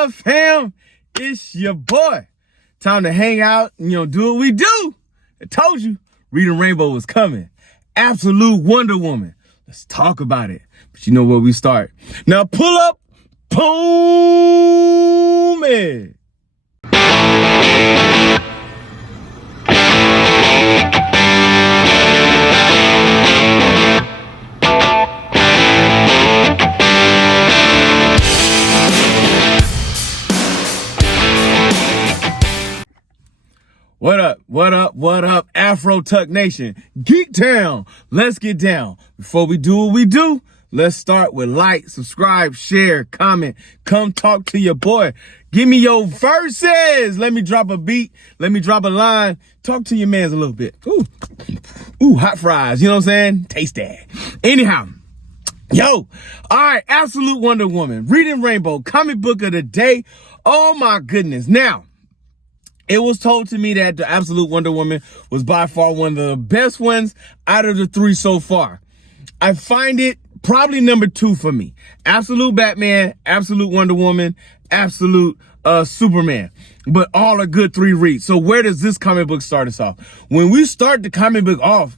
up, fam? It's your boy. Time to hang out and, do what we do. I told you, Reading Rainbow was coming. Absolute Wonder Woman. Let's talk about it. But you know where we start. Now pull up, boom it. What up, Afro Tuck Nation? Geek Town, let's get down. Before we do what we do, let's start with like, subscribe, share, comment, come talk to your boy. Give me your verses. Let me drop a beat. Let me drop a line. Talk to your mans a little bit. Ooh, hot fries, you know what I'm saying? Taste that. Anyhow. All right, Absolute Wonder Woman, Reading Rainbow, comic book of the day. Oh my goodness. Now, it was told to me that the Absolute Wonder Woman was by far one of the best ones out of the three so far. I find it probably number 2 for me. Absolute Batman, Absolute Wonder Woman, Absolute Superman. But all a good 3 reads. So where does this comic book start us off? When we start the comic book off,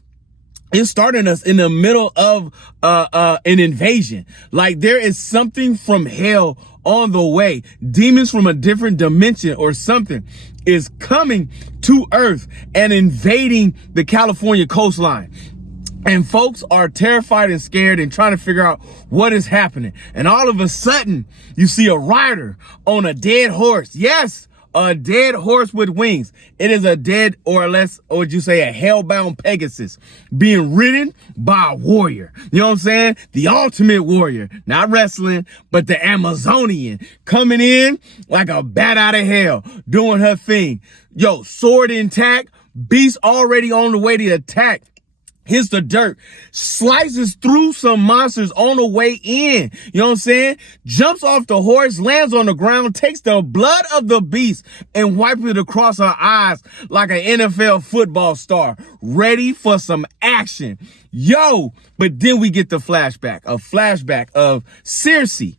it's starting us in the middle of an invasion. Like there is something from hell on the way. Demons from a different dimension or something is coming to Earth and invading the California coastline. And folks are terrified and scared and trying to figure out what is happening. And all of a sudden, you see a rider on a dead horse. Yes, a dead horse with wings. It is a dead, or would you say a hellbound Pegasus being ridden by a warrior. You know what I'm saying? The ultimate warrior, not wrestling, but the Amazonian coming in like a bat out of hell, doing her thing. Sword intact, beast already on the way to attack. Hits the dirt, slices through some monsters on the way in. You know what I'm saying? Jumps off the horse, lands on the ground, takes the blood of the beast and wipes it across her eyes like an NFL football star, ready for some action. But then we get the flashback, a flashback of Circe.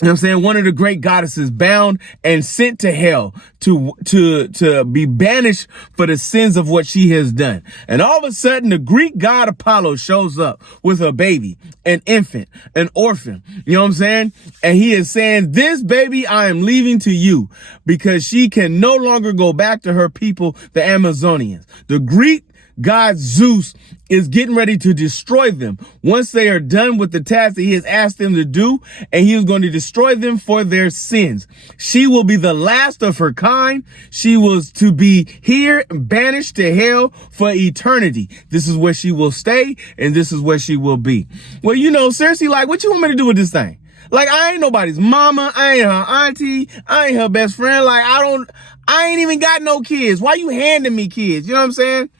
You know what I'm saying? One of the great goddesses bound and sent to hell to be banished for the sins of what she has done. And all of a sudden, the Greek god Apollo shows up with a baby, an infant, an orphan. You know what I'm saying? And he is saying, this baby I am leaving to you because she can no longer go back to her people, the Amazonians. The Greek God Zeus is getting ready to destroy them once they are done with the task that he has asked them to do, and he is going to destroy them for their sins. She will be the last of her kind. She was to be here, banished to hell for eternity. This is where she will stay, and this is where she will be. Well, Circe, like, what you want me to do with this thing? Like, I ain't nobody's mama. I ain't her auntie. I ain't her best friend. Like, I ain't even got no kids. Why you handing me kids? You know what I'm saying?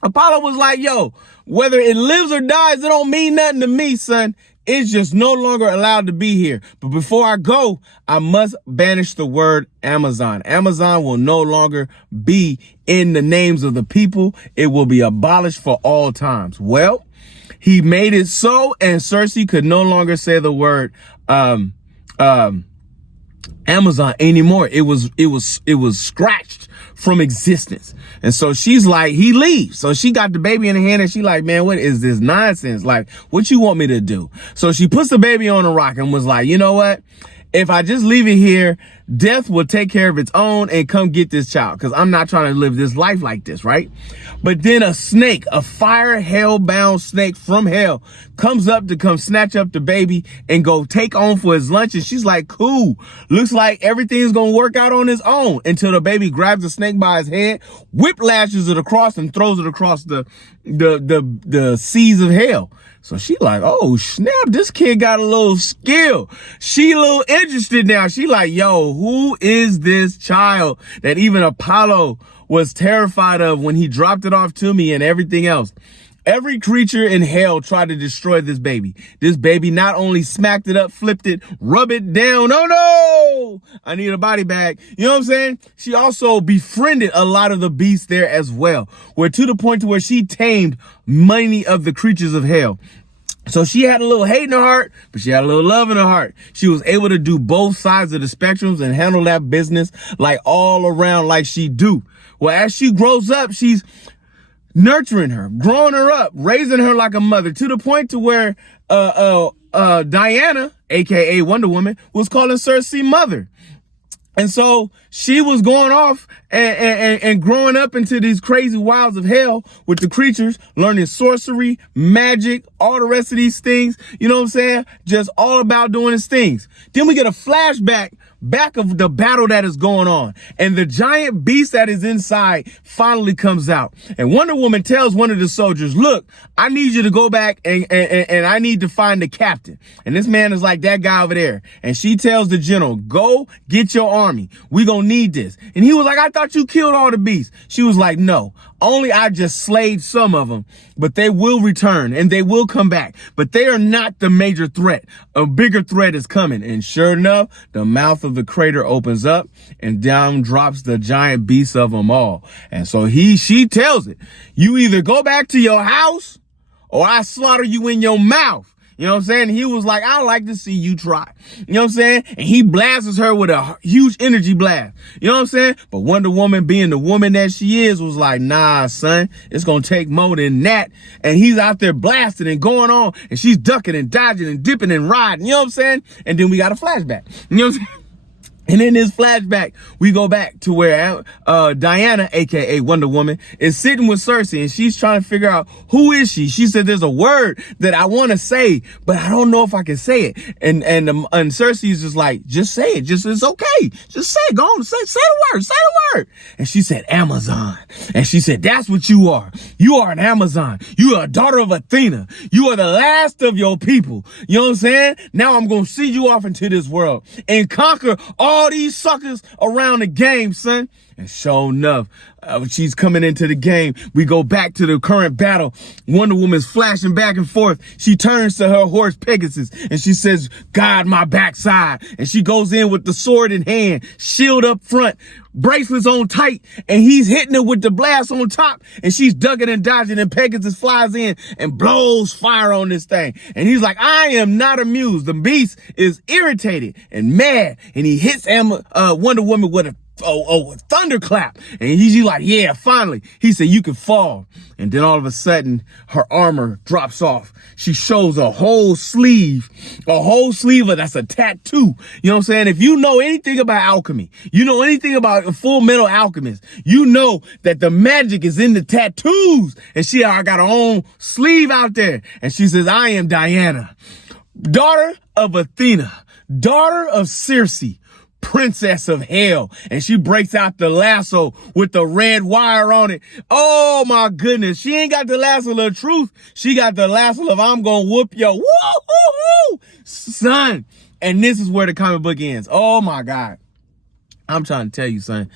Apollo was like, whether it lives or dies, it don't mean nothing to me, son. It's just no longer allowed to be here. But before I go, I must banish the word Amazon. Amazon will no longer be in the names of the people. It will be abolished for all times. Well, he made it so, and Circe could no longer say the word Amazon anymore. It was scratched from existence. And so she's like, he leaves. So she got the baby in her hand and she like, man, what is this nonsense? Like, what you want me to do? So she puts the baby on a rock and was like, you know what? If I just leave it here, death will take care of its own and come get this child, because I'm not trying to live this life like this, right? But then a snake, a fire hell-bound snake from hell, comes up to come snatch up the baby and go take on for his lunch. And she's like, cool, looks like everything's gonna work out on its own, until the baby grabs the snake by his head, whiplashes it across and throws it across the seas of hell. So she like, oh snap, this kid got a little skill. She a little interested now. She like, who is this child that even Apollo was terrified of when he dropped it off to me and everything else? Every creature in hell tried to destroy this baby. This baby not only smacked it up, flipped it, rub it down. Oh no, I need a body bag. You know what I'm saying? She also befriended a lot of the beasts there as well, where to the point to where she tamed many of the creatures of hell. So she had a little hate in her heart, but she had a little love in her heart. She was able to do both sides of the spectrums and handle that business like all around like she do. Well, as she grows up, she's nurturing her, growing her up, raising her like a mother, to the point to where Diana, aka Wonder Woman, was calling Cersei mother. And so she was going off and growing up into these crazy wilds of hell with the creatures, learning sorcery, magic, all the rest of these things. You know what I'm saying? Just all about doing his things. Then we get a flashback back of the battle that is going on. And the giant beast that is inside finally comes out. And Wonder Woman tells one of the soldiers, look, I need you to go back and I need to find the captain. And this man is like, that guy over there. And she tells the general, go get your army. We gonna need this. And he was like, I thought you killed all the beasts. She was like, no, only I just slayed some of them, but they will return and they will come back. But they are not the major threat. A bigger threat is coming. And sure enough, the mouth of the crater opens up and down drops the giant beast of them all. And so she tells it, you either go back to your house or I slaughter you in your mouth. You know what I'm saying? He was like, I like to see you try. You know what I'm saying? And he blasts her with a huge energy blast. You know what I'm saying? But Wonder Woman, being the woman that she is, was like, nah, son, it's going to take more than that. And he's out there blasting and going on. And she's ducking and dodging and dipping and riding. You know what I'm saying? And then we got a flashback. You know what I'm saying? And in this flashback, we go back to where Diana, aka Wonder Woman, is sitting with Cersei, and she's trying to figure out, who is she? She said, there's a word that I want to say, but I don't know if I can say it. And Cersei is just like, just say it. It's okay. Just say it. Go on. Say the word. Say the word. And she said, Amazon. And she said, that's what you are. You are an Amazon. You are a daughter of Athena. You are the last of your people. You know what I'm saying? Now I'm going to send you off into this world and conquer all these suckers around the game, son. And sure enough, she's coming into the game. We go back to the current battle. Wonder Woman's flashing back and forth. She turns to her horse Pegasus and she says, guard my backside. And she goes in with the sword in hand, shield up front, bracelets on tight, and he's hitting her with the blast on top. And she's ducking and dodging, and Pegasus flies in and blows fire on this thing. And he's like, I am not amused. The beast is irritated and mad, and he hits Wonder Woman with a thunderclap. And he's like, yeah, finally. He said, you can fall. And then all of a sudden, her armor drops off. She shows a whole sleeve that's a tattoo. You know what I'm saying? If you know anything about alchemy, you know anything about a Full Metal Alchemist, you know that the magic is in the tattoos. And she got her own sleeve out there. And she says, I am Diana, daughter of Athena, daughter of Circe, princess of hell. And she breaks out the lasso with the red wire on it. Oh my goodness. She ain't got the lasso of truth. She got the lasso of I'm gonna whoop your woo-hoo-hoo, son. And this is where the comic book ends. Oh my God. I'm trying to tell you, son.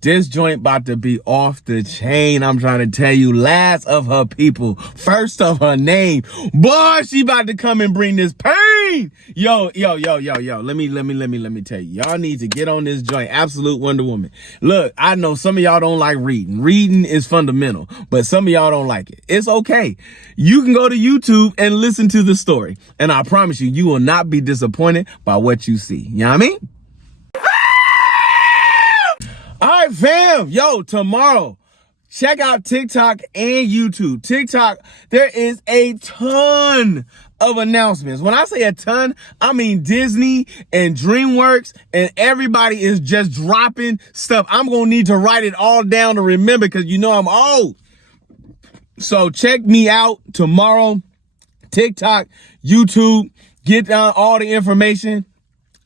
This joint about to be off the chain. I'm trying to tell you, last of her people, first of her name. Boy, she about to come and bring this pain. Yo. Let me tell you. Y'all need to get on this joint. Absolute Wonder Woman. Look, I know some of y'all don't like reading. Reading is fundamental, but some of y'all don't like it. It's okay. You can go to YouTube and listen to the story. And I promise you, you will not be disappointed by what you see. You know what I mean? All right, fam. Yo, tomorrow, check out TikTok and YouTube. TikTok, there is a ton of announcements. When I say a ton, I mean Disney and DreamWorks, and everybody is just dropping stuff. I'm going to need to write it all down to remember, because you know I'm old. So check me out tomorrow. TikTok, YouTube, get down all the information.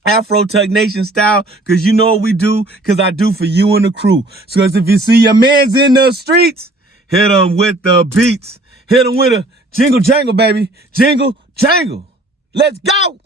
Afro Tuck Nation style, because you know what we do, because I do for you and the crew. So if you see your mans in the streets, hit them with the beats. Hit them with a jingle jangle, baby. Jingle jangle. Let's go.